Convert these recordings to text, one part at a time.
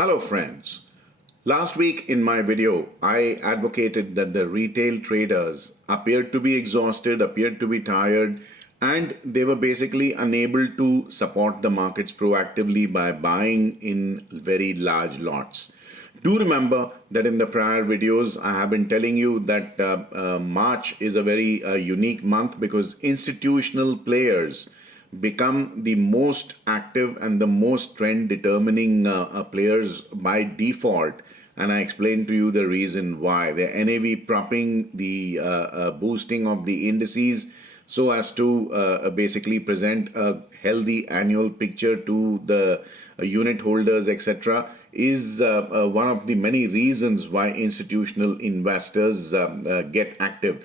Hello friends. Last week in my video, I advocated that the retail traders appeared to be exhausted, appeared to be tired, and they were basically unable to support the markets proactively by buying in very large lots. Do remember that in the prior videos, I have been telling you that March is a very unique month because institutional players become the most active and the most trend determining players by default. And I explained to you the reason why. The NAV propping, the boosting of the indices so as to basically present a healthy annual picture to the unit holders, etc., is one of the many reasons why institutional investors get active.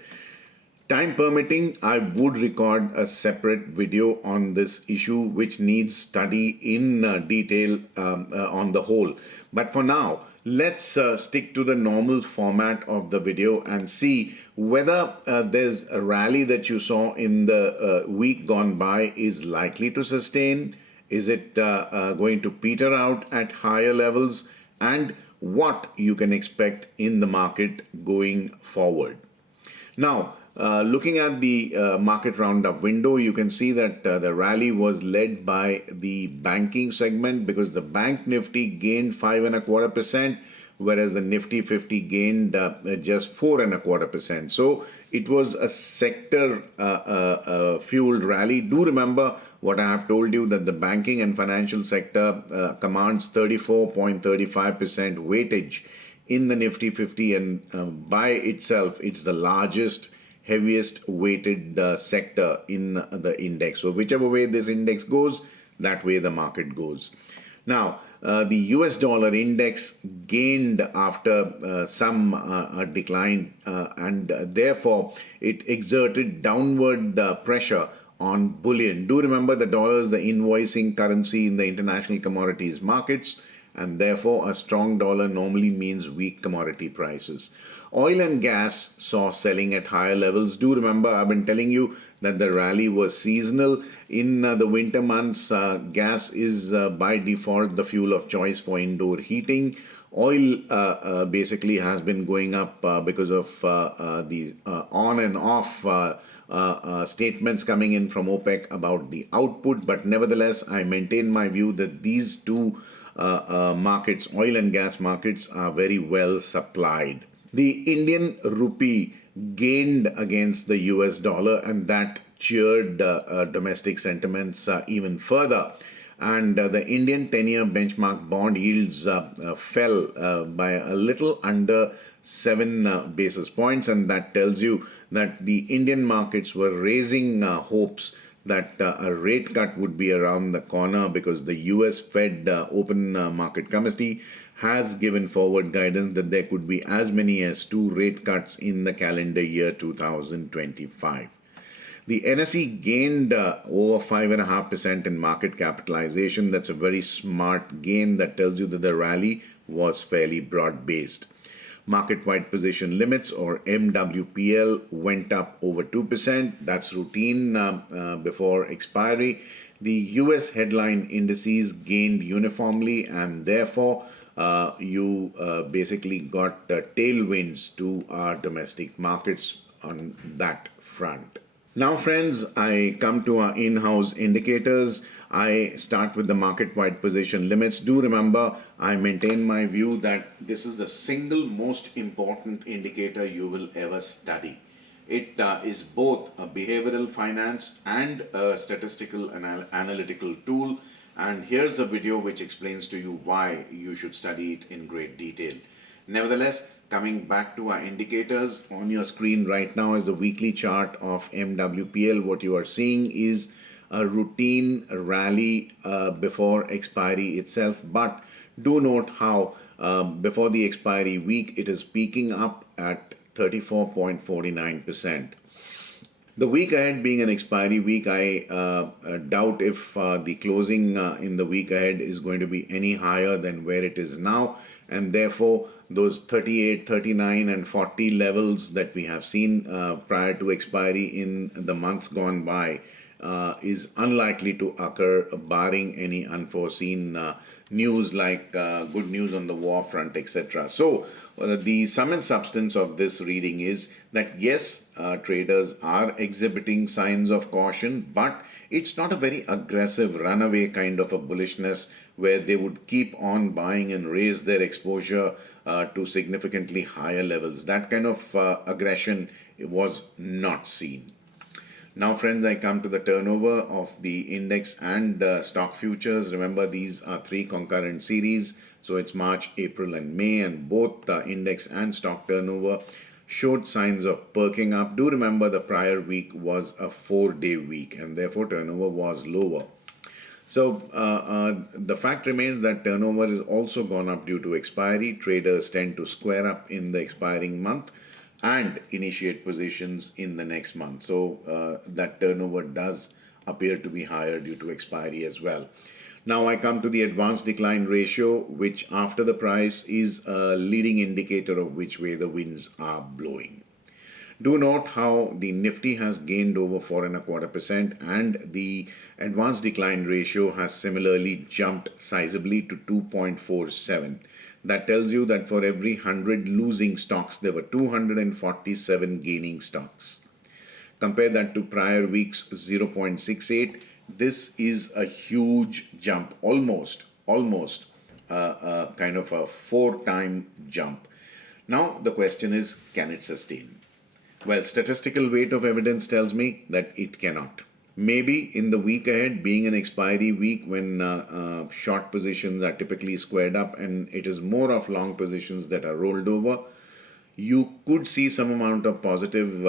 Time permitting, I would record a separate video on this issue which needs study in detail on the whole. But for now, let's stick to the normal format of the video and see whether there's a rally that you saw in the week gone by is likely to sustain. Is it going to peter out at higher levels? And what you can expect in the market going forward. Now, looking at the market roundup window, you can see that the rally was led by the banking segment because the bank Nifty gained 5.25%, whereas the Nifty 50 gained just 4.25%. So it was a sector fueled rally. Do remember what I have told you, that the banking and financial sector commands 34.35% weightage in the Nifty 50, and by itself, it's the largest, heaviest weighted sector in the index. So whichever way this index goes, that way the market goes. Now, the US dollar index gained after some decline, and therefore it exerted downward pressure on bullion. Do remember the dollar is the invoicing currency in the international commodities markets, and therefore a strong dollar normally means weak commodity prices. Oil and gas saw selling at higher levels. Do remember, I've been telling you that the rally was seasonal. In the winter months, gas is by default the fuel of choice for indoor heating. Oil basically has been going up because of the on and off statements coming in from OPEC about the output. But nevertheless, I maintain my view that these two markets, oil and gas markets, are very well supplied. The Indian rupee gained against the US dollar, and that cheered domestic sentiments even further. And the Indian 10-year benchmark bond yields fell by a little under 7 basis points, and that tells you that the Indian markets were raising hopes that a rate cut would be around the corner because the US Fed Open Market Committee has given forward guidance that there could be as many as 2 rate cuts in the calendar year 2025. The NSE gained over 5.5% in market capitalization. That's a very smart gain that tells you that the rally was fairly broad-based. Market-wide position limits, or MWPL, went up over 2%. That's routine before expiry. The US headline indices gained uniformly, and therefore you basically got tailwinds to our domestic markets on that front. Now, friends, I come to our in-house indicators. I start with the market-wide position limits. Do remember, I maintain my view that this is the single most important indicator you will ever study. It is both a behavioral finance and a statistical analytical tool. And here's a video which explains to you why you should study it in great detail. Nevertheless, coming back to our indicators, on your screen right now is the weekly chart of MWPL. What you are seeing is a routine rally before expiry itself. But do note how before the expiry week, it is peaking up at 34.49%. The week ahead being an expiry week, I doubt if the closing in the week ahead is going to be any higher than where it is now. And therefore, those 38, 39, and 40 levels that we have seen prior to expiry in the months gone by is unlikely to occur barring any unforeseen news like good news on the war front, etc. So, the sum and substance of this reading is that yes, traders are exhibiting signs of caution, but it's not a very aggressive runaway kind of a bullishness where they would keep on buying and raise their exposure to significantly higher levels. That kind of aggression was not seen. Now, friends, I come to the turnover of the index and stock futures. Remember, these are three concurrent series. So it's March, April, and May, and both the index and stock turnover showed signs of perking up. Do remember the prior week was a 4-day week, and therefore turnover was lower. So the fact remains that turnover has also gone up due to expiry. Traders tend to square up in the expiring month and initiate positions in the next month. So that turnover does appear to be higher due to expiry as well. Now I come to the advanced decline ratio, which after the price is a leading indicator of which way the winds are blowing. Do note how the Nifty has gained over 4.25% and the advanced decline ratio has similarly jumped sizably to 2.47. That tells you that for every 100 losing stocks, there were 247 gaining stocks. Compare that to prior week's 0.68. This is a huge jump, almost kind of a 4-time jump. Now the question is, can it sustain? Well, statistical weight of evidence tells me that it cannot. Maybe in the week ahead, being an expiry week when short positions are typically squared up and it is more of long positions that are rolled over, you could see some amount of positive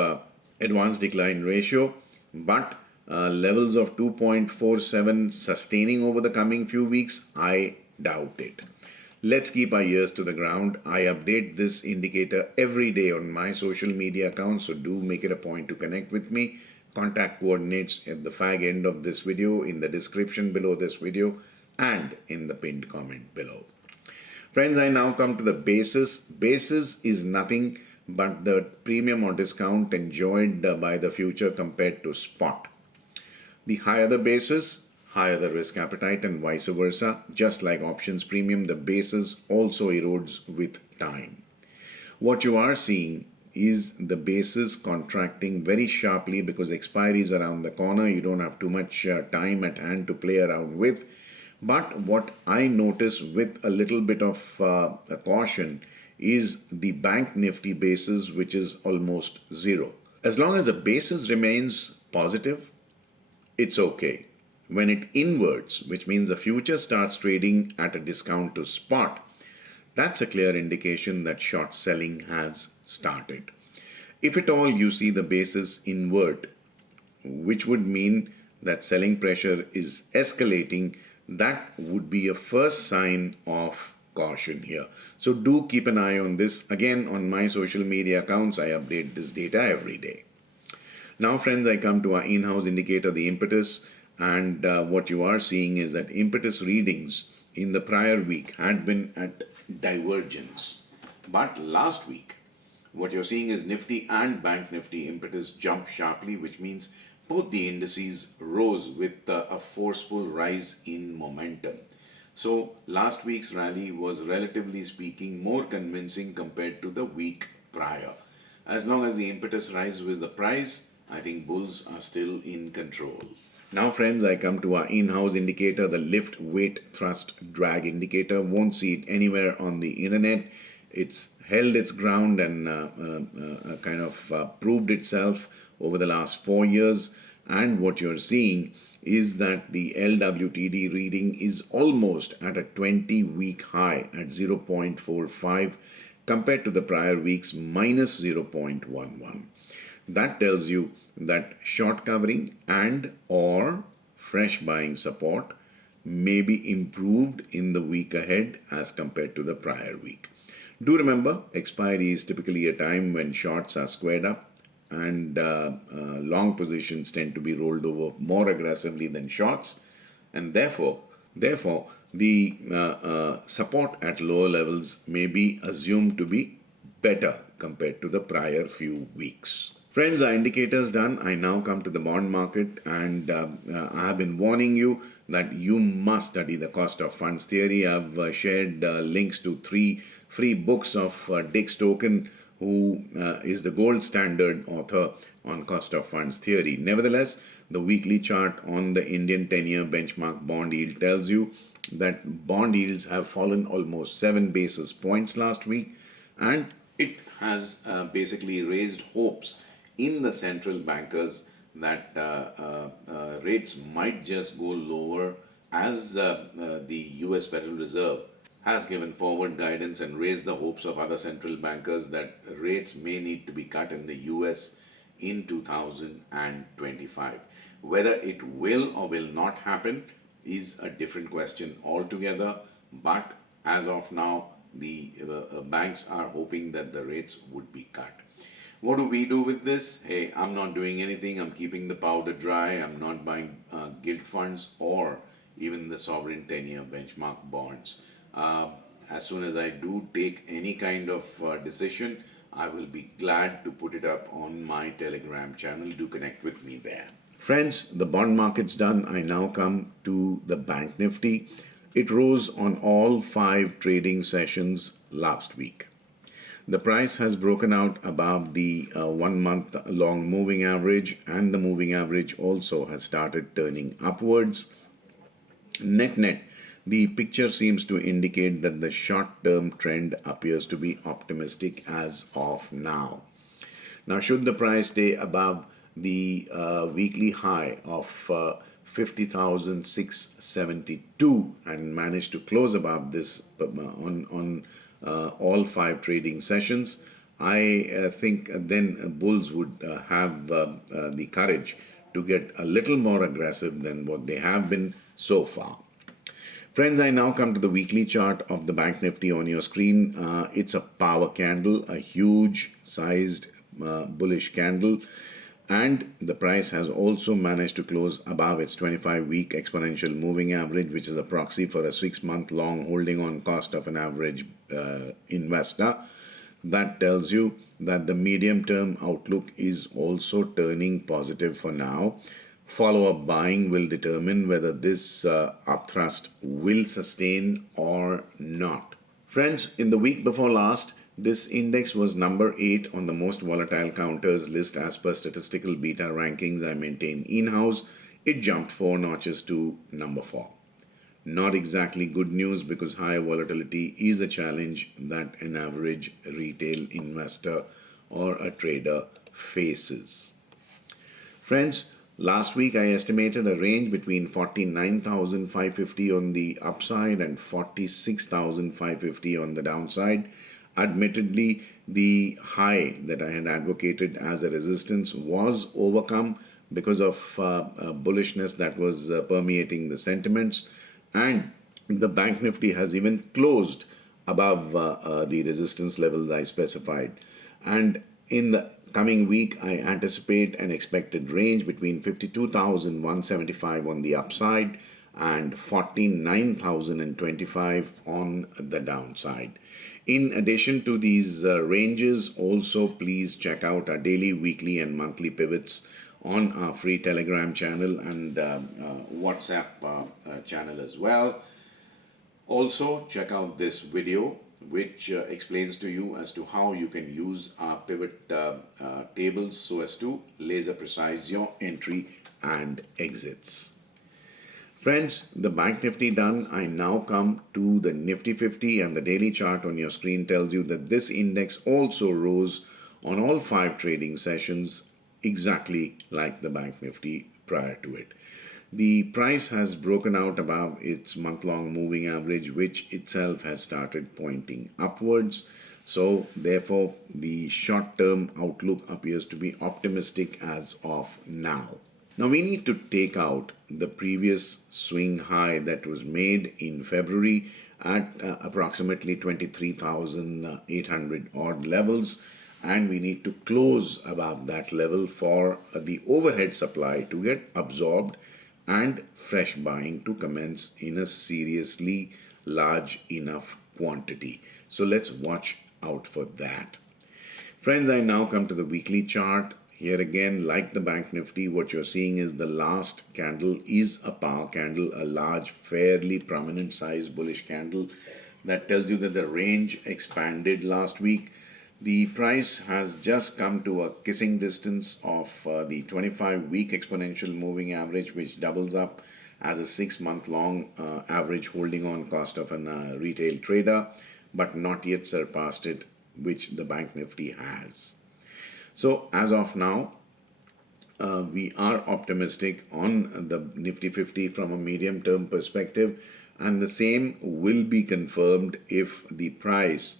advanced decline ratio, but levels of 2.47 sustaining over the coming few weeks, I doubt it. Let's keep our ears to the ground. I update this indicator every day on my social media accounts, so do make it a point to connect with me. Contact coordinates at the fag end of this video, in the description below this video, and in the pinned comment below. Friends, I now come to the basis. Basis is nothing but the premium or discount enjoyed by the future compared to spot. The higher the basis, higher the risk appetite, and vice versa. Just like options premium, the basis also erodes with time. What you are seeing is the basis contracting very sharply because expiry is around the corner. You don't have too much time at hand to play around with. But what I notice with a little bit of caution is the bank Nifty basis, which is almost zero. As long as the basis remains positive, it's okay. When it inverts, which means the future starts trading at a discount to spot, that's a clear indication that short selling has started. If at all you see the basis invert, which would mean that selling pressure is escalating, that would be a first sign of caution here. So do keep an eye on this. Again, on my social media accounts, I update this data every day. Now, friends, I come to our in-house indicator, the impetus. And what you are seeing is that impetus readings in the prior week had been at divergence. But last week, what you're seeing is Nifty and Bank Nifty impetus jump sharply, which means both the indices rose with a forceful rise in momentum. So last week's rally was, relatively speaking, more convincing compared to the week prior. As long as the impetus rises with the price, I think bulls are still in control. Now, friends, I come to our in-house indicator, the lift, weight, thrust, drag indicator. Won't see it anywhere on the internet. It's held its ground and kind of proved itself over the last 4 years. And what you're seeing is that the LWTD reading is almost at a 20-week high at 0.45 compared to the prior week's minus 0.11. That tells you that short covering and or fresh buying support may be improved in the week ahead as compared to the prior week. Do remember, expiry is typically a time when shorts are squared up and long positions tend to be rolled over more aggressively than shorts, and therefore the support at lower levels may be assumed to be better compared to the prior few weeks. Friends, our indicators done. I now come to the bond market, and I have been warning you that you must study the cost of funds theory. I've shared links to 3 free books of Dick Stoken, who is the gold standard author on cost of funds theory. Nevertheless, the weekly chart on the Indian 10-year benchmark bond yield tells you that bond yields have fallen almost 7 basis points last week, and it has basically raised hopes in the central bankers that rates might just go lower as the US Federal Reserve has given forward guidance and raised the hopes of other central bankers that rates may need to be cut in the US in 2025. Whether it will or will not happen is a different question altogether, but as of now, the banks are hoping that the rates would be cut. What do we do with this? Hey, I'm not doing anything. I'm keeping the powder dry. I'm not buying gilt funds or even the sovereign 10-year benchmark bonds. As soon as I do take any kind of decision, I will be glad to put it up on my Telegram channel. Do connect with me there. Friends, the bond market's done. I now come to the Bank Nifty. It rose on all 5 trading sessions last week. The price has broken out above the 1 month long moving average, and the moving average also has started turning upwards. Net net, the picture seems to indicate that the short term trend appears to be optimistic as of now. Now, should the price stay above the weekly high of 50,672 and manage to close above this on all 5 trading sessions, I think then bulls would have the courage to get a little more aggressive than what they have been so far. Friends, I now come to the weekly chart of the Bank Nifty on your screen. It's a power candle, a huge sized bullish candle, and the price has also managed to close above its 25-week exponential moving average, which is a proxy for a 6-month long holding on cost of an average investor. That tells you that the medium term outlook is also turning positive for now. Follow-up buying will determine whether this upthrust will sustain or not. Friends, in the week before last, this index was number 8 on the most volatile counters list as per statistical beta rankings I maintain in-house. It jumped 4 notches to number 4. Not exactly good news, because higher volatility is a challenge that an average retail investor or a trader faces. Friends, last week I estimated a range between 49,550 on the upside and 46,550 on the downside. Admittedly, the high that I had advocated as a resistance was overcome because of bullishness that was permeating the sentiments, and the Bank Nifty has even closed above the resistance levels I specified. And in the coming week, I anticipate an expected range between 52,175 on the upside and 49,025 on the downside. In addition to these ranges, also please check out our daily, weekly, and monthly pivots on our free Telegram channel and WhatsApp channel as well. Also, check out this video, which explains to you as to how you can use our pivot tables so as to laser precise your entry and exits. Friends, the Bank Nifty done. I now come to the Nifty 50, and the daily chart on your screen tells you that this index also rose on all 5 trading sessions, exactly like the Bank Nifty prior to it. The price has broken out above its month-long moving average, which itself has started pointing upwards. So therefore, the short-term outlook appears to be optimistic as of now. Now we need to take out the previous swing high that was made in February at approximately 23,800 odd levels, and we need to close above that level for the overhead supply to get absorbed and fresh buying to commence in a seriously large enough quantity. So let's watch out for that. Friends, I now come to the weekly chart. Here again, like the Bank Nifty, what you're seeing is the last candle is a power candle, a large, fairly prominent size bullish candle. That tells you that the range expanded last week. The price has just come to a kissing distance of the 25-week exponential moving average, which doubles up as a 6-month long average holding on cost of a retail trader, but not yet surpassed it, which the Bank Nifty has. So as of now, we are optimistic on the Nifty 50 from a medium term perspective, and the same will be confirmed if the price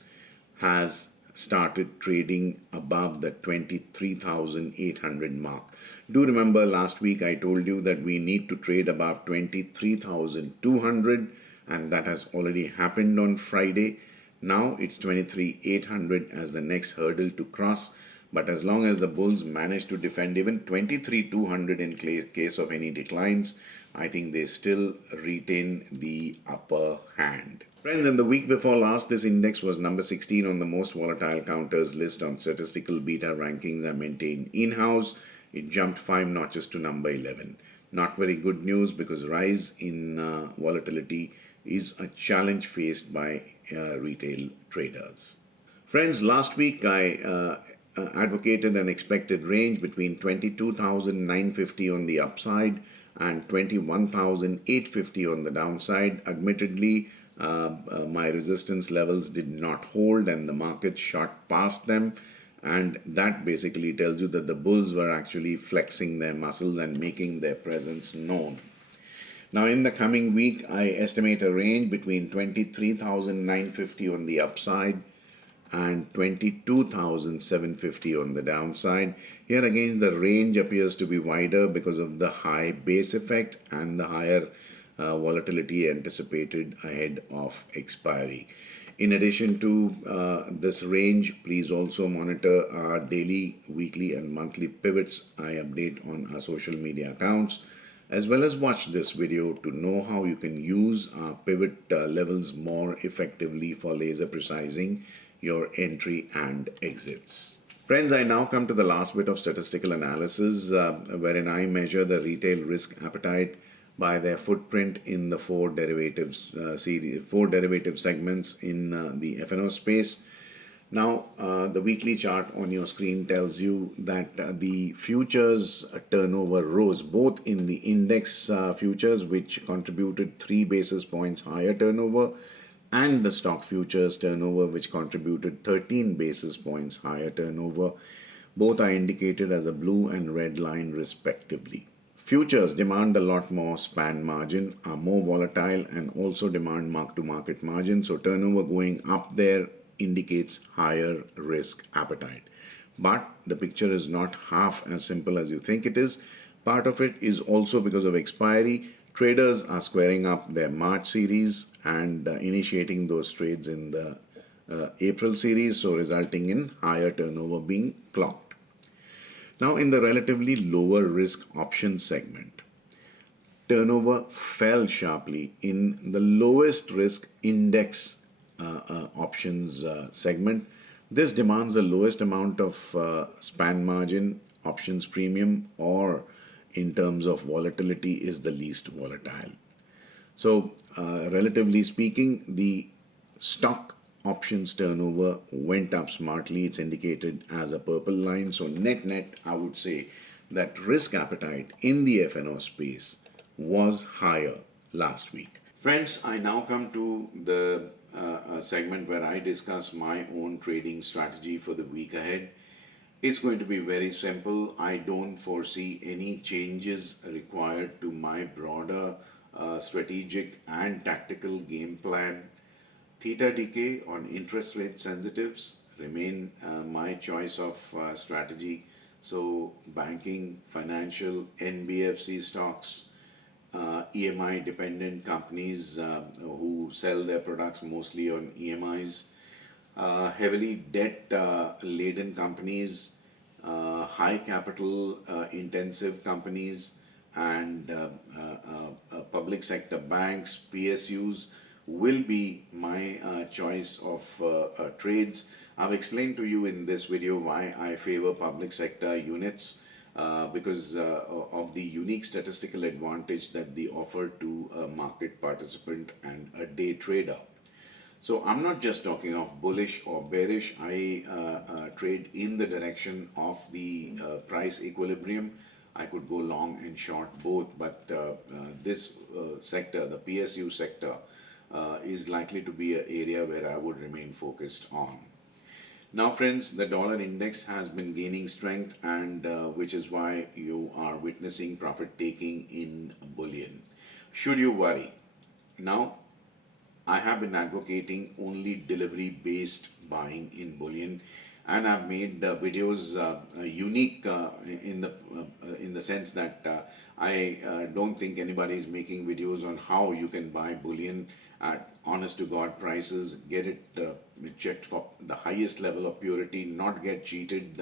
has started trading above the 23,800 mark. Do remember last week I told you that we need to trade above 23,200, and that has already happened on Friday. Now it's 23,800 as the next hurdle to cross. But as long as the bulls manage to defend even 23,200 in case of any declines, I think they still retain the upper hand. Friends, in the week before last, this index was number 16 on the most volatile counters list on statistical beta rankings I maintain in-house. It jumped 5 notches to number 11. Not very good news, because rise in volatility is a challenge faced by retail traders. Friends, last week I advocated an expected range between 22,950 on the upside and 21,850 on the downside. Admittedly, my resistance levels did not hold and the market shot past them, and that basically tells you that the bulls were actually flexing their muscles and making their presence known. Now, in the coming week, I estimate a range between 23,950 on the upside and 22,750 on the downside. Here again, the range appears to be wider because of the high base effect and the higher volatility anticipated ahead of expiry. In addition to this range, please also monitor our daily, weekly, and monthly pivots I update on our social media accounts, as well as watch this video to know how you can use our pivot levels more effectively for laser precising your entry and exits. Friends, I now come to the last bit of statistical analysis, wherein I measure the retail risk appetite by their footprint in the four derivative segments in the FNO space. Now, the weekly chart on your screen tells you that the futures turnover rose both in the index futures, which contributed 3 basis points higher turnover, and the stock futures turnover, which contributed 13 basis points higher turnover. Both are indicated as a blue and red line respectively. Futures demand a lot more span margin, are more volatile, and also demand mark-to-market margin. So turnover going up there indicates higher risk appetite. But the picture is not half as simple as you think it is. Part of it is also because of expiry. Traders are squaring up their March series and initiating those trades in the April series, so resulting in higher turnover being clocked. Now, in the relatively lower risk option segment, turnover fell sharply in the lowest risk index options segment. This demands the lowest amount of span margin, options premium, or in terms of volatility is the least volatile. So, relatively speaking, the stock options turnover went up smartly. It's indicated as a purple line. So, net, I would say that risk appetite in the FNO space was higher last week. Friends, I now come to the segment where I discuss my own trading strategy for the week ahead. It's going to be very simple. I don't foresee any changes required to my broader strategic and tactical game plan. Theta decay on interest rate sensitives remain my choice of strategy. So banking, financial, NBFC stocks, EMI dependent companies who sell their products mostly on EMIs, heavily debt laden companies, high capital intensive companies, and public sector banks, PSUs. will be my choice of trades. I've explained to you in this video why I favor public sector units because of the unique statistical advantage that they offer to a market participant and a day trader. So I'm not just talking of bullish or bearish. I trade in the direction of the price equilibrium. I could go long and short both, but this sector, the PSU sector, is likely to be an area where I would remain focused on. Now, friends, the dollar index has been gaining strength, and which is why you are witnessing profit taking in bullion. Should you worry? Now, I have been advocating only delivery based buying in bullion, and I've made videos unique in the sense that I don't think anybody is making videos on how you can buy bullion at honest to God prices, get it checked for the highest level of purity, not get cheated,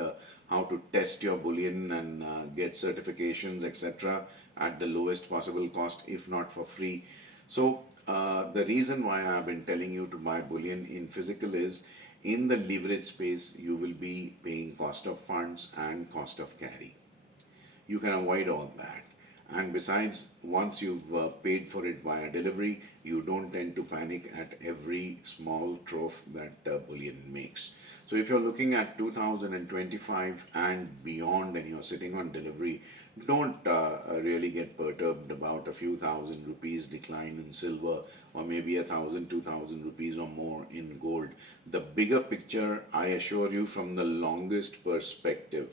how to test your bullion and get certifications, etc., at the lowest possible cost, if not for free. So the reason why I've been telling you to buy bullion in physical is in the leverage space you will be paying cost of funds and cost of carry. You can avoid all that. And besides, once you've paid for it via delivery, you don't tend to panic at every small trough that bullion makes. So if you're looking at 2025 and beyond and you're sitting on delivery, don't really get perturbed about a few thousand rupees decline in silver or maybe 1,000, 2,000 rupees or more in gold. The bigger picture, I assure you, from the longest perspective,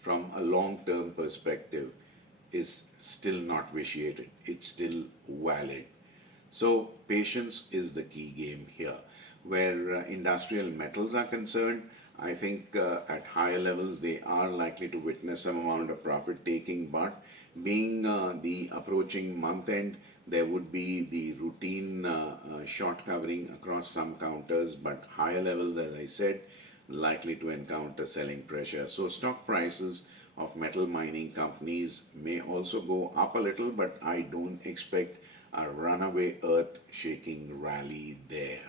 from a long-term perspective, is still not vitiated. It's still valid. So patience is the key game here. Where industrial metals are concerned, I think at higher levels they are likely to witness some amount of profit taking, but being the approaching month end, there would be the routine short covering across some counters, but higher levels, as I said, likely to encounter selling pressure. So stock prices of metal mining companies may also go up a little, but I don't expect a runaway earth shaking rally there.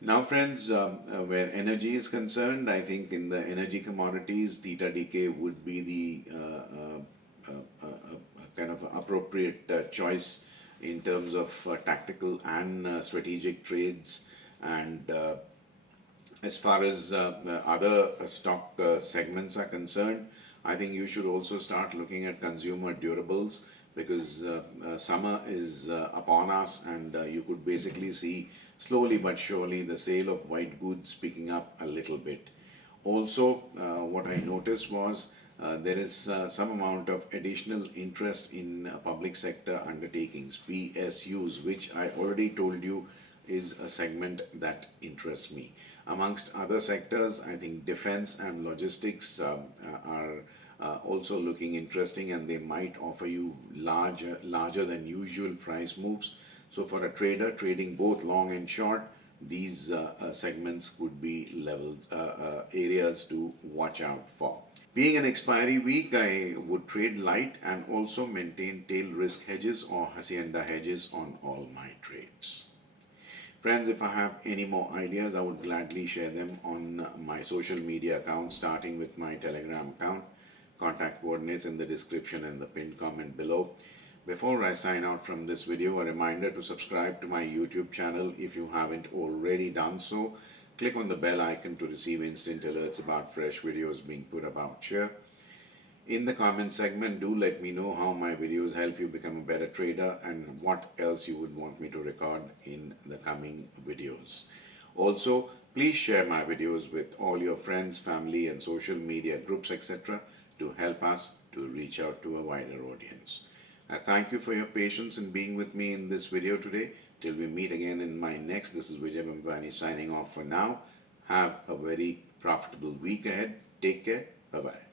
Now, friends, where energy is concerned, I think in the energy commodities, theta decay would be the kind of appropriate choice in terms of tactical and strategic trades. And as far as other stock segments are concerned, I think you should also start looking at consumer durables because summer is upon us, and you could basically see slowly but surely the sale of white goods picking up a little bit. Also, what I noticed was there is some amount of additional interest in public sector undertakings, PSUs, which I already told you is a segment that interests me. Amongst other sectors, I think defense and logistics are also looking interesting, and they might offer you larger than usual price moves. So for a trader trading both long and short, these segments could be levels areas to watch out for. Being an expiry week, I would trade light and also maintain tail risk hedges or Hacienda hedges on all my trades. Friends, if I have any more ideas, I would gladly share them on my social media accounts, starting with my Telegram account. Contact coordinates in the description and the pinned comment below. Before I sign out from this video, a reminder to subscribe to my YouTube channel if you haven't already done so. Click on the bell icon to receive instant alerts about fresh videos being put about here. In the comment segment, do let me know how my videos help you become a better trader and what else you would want me to record in the coming videos. Also, please share my videos with all your friends, family, and social media groups, etc., to help us to reach out to a wider audience. I thank you for your patience in being with me in this video today. Till we meet again in my next, this is Vijay Bhambwani signing off for now. Have a very profitable week ahead. Take care. Bye-bye.